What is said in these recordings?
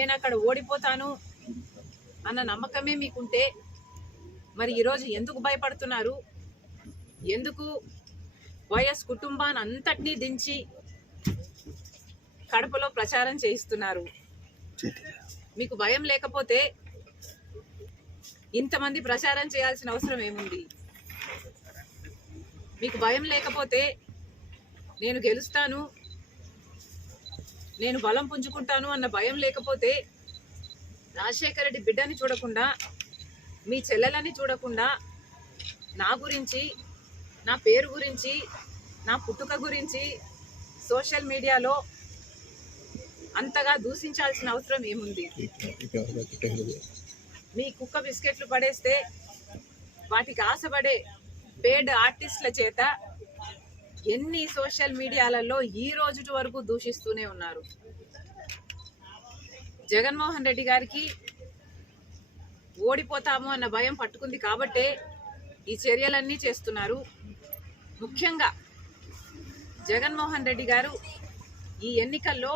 నేను అక్కడ ఓడిపోతాను అన్న నమ్మకమే మీకుంటే మరి ఈరోజు ఎందుకు భయపడుతున్నారు? ఎందుకు వైఎస్ కుటుంబాన్ని అంతటినీ దించి కడపలో ప్రచారం చేయిస్తున్నారు? మీకు భయం లేకపోతే ఇంతమంది ప్రచారం చేయాల్సిన అవసరం ఏముంది? మీకు భయం లేకపోతే నేను గెలుస్తాను నేను బలం పుంజుకుంటాను అన్న భయం లేకపోతే రాజశేఖర రెడ్డి బిడ్డని చూడకుండా మీ చెల్లెలని చూడకుండా నా గురించి నా పేరు గురించి నా పుట్టుక గురించి సోషల్ మీడియాలో అంతగా దూషించాల్సిన అవసరం ఏముంది? మీ కుక్క బిస్కెట్లు పడేస్తే వాటికి ఆశపడే పేడ్ ఆర్టిస్టుల చేత ఎన్ని సోషల్ మీడియాలలో ఈ రోజు వరకు దూషిస్తూనే ఉన్నారు? జగన్మోహన్ రెడ్డి గారికి ఓడిపోతాము అన్న భయం పట్టుకుంది కాబట్టే ఈ చర్యలన్నీ చేస్తున్నారు. ముఖ్యంగా జగన్మోహన్ రెడ్డి గారు ఈ ఎన్నికల్లో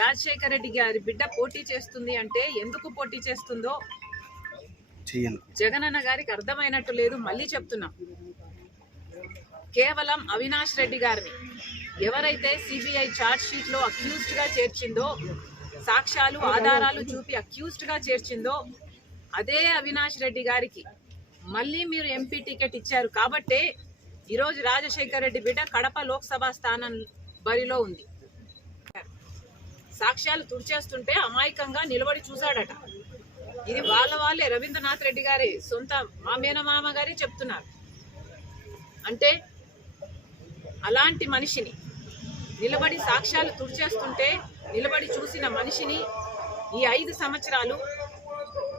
రాజశేఖర రెడ్డి గారి బిడ్డ పోటీ చేస్తుంది అంటే ఎందుకు పోటీ చేస్తుందో చెయ్యను. జగనన్న గారికి అర్థమైనట్టు లేదు మళ్ళీ చెప్తున్నాం. కేవలం అవినాష్ రెడ్డి గారిని. ఎవరైతే సిబిఐ ఛార్జ్ షీట్ చేర్చిందో సాక్ష్యాలు ఆధారాలు చూపి అక్యూజ్డ్గా చేర్చిందో అదే అవినాష్ రెడ్డి గారికి. మళ్ళీ మీరు ఎంపీ టికెట్ ఇచ్చారు కాబట్టే ఈరోజు రాజశేఖర్ రెడ్డి బిడ్డ కడప లోక్సభ స్థానం బరిలో ఉంది. సాక్ష్యాలు తుడిచేస్తుంటే అమాయకంగా నిలబడి చూశాడట. ఇది వాళ్ళ వాళ్ళే. రవీంద్రనాథ్ రెడ్డి గారి సొంత మా మేనమామ గారి చెప్తున్నారు. అంటే అలాంటి మనిషిని. నిలబడి సాక్ష్యాలు తుడిచేస్తుంటే నిలబడి చూసిన మనిషిని ఈ ఐదు సంవత్సరాలు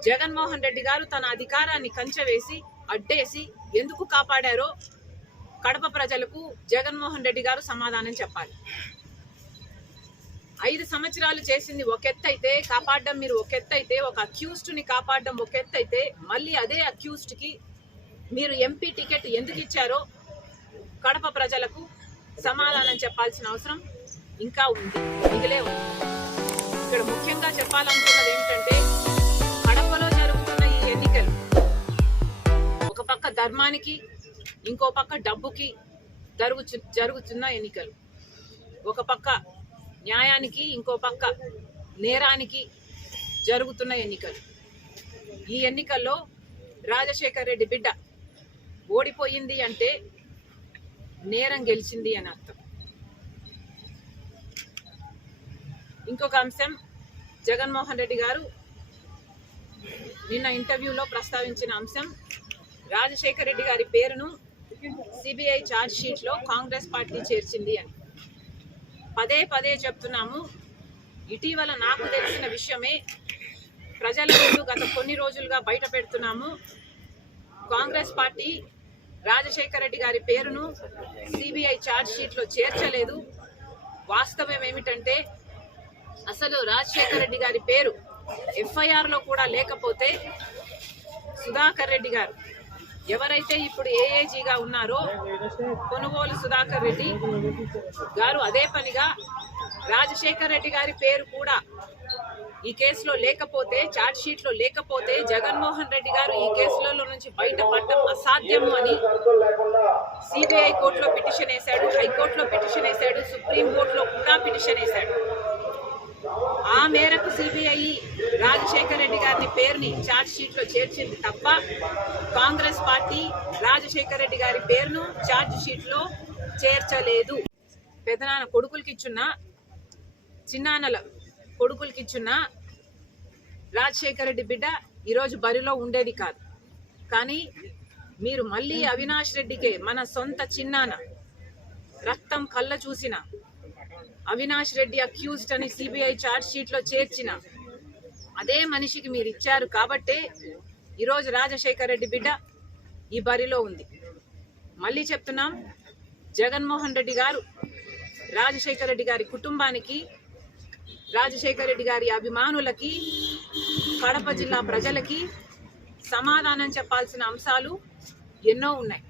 జగన్మోహన్ రెడ్డి గారు తన అధికారాన్ని కంచవేసి అడ్డేసి ఎందుకు కాపాడారో కడప ప్రజలకు జగన్మోహన్ రెడ్డి గారు సమాధానం చెప్పాలి. ఐదు సంవత్సరాలు చేసింది ఒక ఎత్తు అయితే కాపాడడం మీరు ఒక ఎత్తు అయితే ఒక అక్యూస్డ్ని కాపాడడం ఒక ఎత్తు అయితే మళ్ళీ అదే అక్యూస్డ్కి మీరు ఎంపీ టికెట్ ఎందుకు ఇచ్చారో కడప ప్రజలకు సమాధానం చెప్పాల్సిన అవసరం ఇంకా ఉంది. మిగిలే ఉంది. ఇక్కడ ముఖ్యంగా చెప్పాలనుకున్నది ఏమిటంటే కడపలో జరుగుతున్న ఈ ఎన్నికలు ఒక పక్క ధర్మానికి ఇంకో పక్క డబ్బుకి జరుగుచు జరుగుతున్న ఎన్నికలు. ఒక పక్క న్యాయానికి ఇంకో పక్క నేరానికి జరుగుతున్న ఎన్నికలు. ఈ ఎన్నికల్లో రాజశేఖర్ రెడ్డి బిడ్డ ఓడిపోయింది అంటే నేరం గెలిచింది అని అర్థం. ఇంకొక అంశం జగన్మోహన్ రెడ్డి గారు నిన్న ఇంటర్వ్యూలో ప్రస్తావించిన అంశం రాజశేఖర్ రెడ్డి గారి పేరును సిబిఐ ఛార్జ్ షీట్లో కాంగ్రెస్ పార్టీ చేర్చింది అని. పదే పదే చెప్తున్నాము ఇటీవల నాకు తెలిసిన విషయమే ప్రజల ముందు గత కొన్ని రోజులుగా బయట పెడుతున్నాము కాంగ్రెస్ పార్టీ రాజశేఖర రెడ్డి గారి పేరును సిబిఐ ఛార్జ్ షీట్లో చేర్చలేదు. వాస్తవం ఏమిటంటే అసలు రాజశేఖర రెడ్డి గారి పేరు ఎఫ్ఐఆర్లో కూడా లేకపోతే సుధాకర్ రెడ్డి గారు ఎవరైతే ఇప్పుడు ఏఏజీగా ఉన్నారో కొనుగోలు సుధాకర్ రెడ్డి గారు అదే పనిగా రాజశేఖర్ రెడ్డి గారి పేరు కూడా ఈ కేసులో లేకపోతే చార్జ్షీట్లో లేకపోతే జగన్మోహన్ రెడ్డి గారు ఈ కేసులలో నుంచి బయటపడటం అసాధ్యం అని సిబిఐ కోర్టులో పిటిషన్ వేశాడు హైకోర్టులో పిటిషన్ వేశాడు సుప్రీంకోర్టులో కూడా పిటిషన్ వేశాడు. ఆ మేరకు సిబిఐ రాజశేఖర్ రెడ్డి గారిని పేరుని చార్జ్షీట్లో చేర్చింది తప్ప కాంగ్రెస్ పార్టీ రాజశేఖర్ రెడ్డి గారి పేరును చార్జ్షీట్లో చేర్చలేదు. పెదనాన్న కొడుకులకి ఇచ్చున్న చిన్నాన్నల కొడుకులకి ఇచ్చిన రాజశేఖర్ రెడ్డి బిడ్డ ఈరోజు బరిలో ఉండేది కాదు. కానీ మీరు మళ్ళీ అవినాష్ రెడ్డికే మన సొంత చిన్నాన రక్తం కళ్ళ చూసిన అవినాష్ రెడ్డి అక్యూజ్డ్ అని సిబిఐ ఛార్జ్ షీట్లో చేర్చిన అదే మనిషికి మీరు ఇచ్చారు కాబట్టే ఈరోజు రాజశేఖర్ రెడ్డి బిడ్డ ఈ బరిలో ఉంది. మళ్ళీ చెప్తున్నాం జగన్మోహన్ రెడ్డి గారు రాజశేఖర్ రెడ్డి గారి కుటుంబానికి రాజశేఖర్ రెడ్డి గారి అభిమానులకి కడప జిల్లా ప్రజలకి సమాధానం చెప్పాల్సిన అంశాలు ఎన్నో ఉన్నాయి.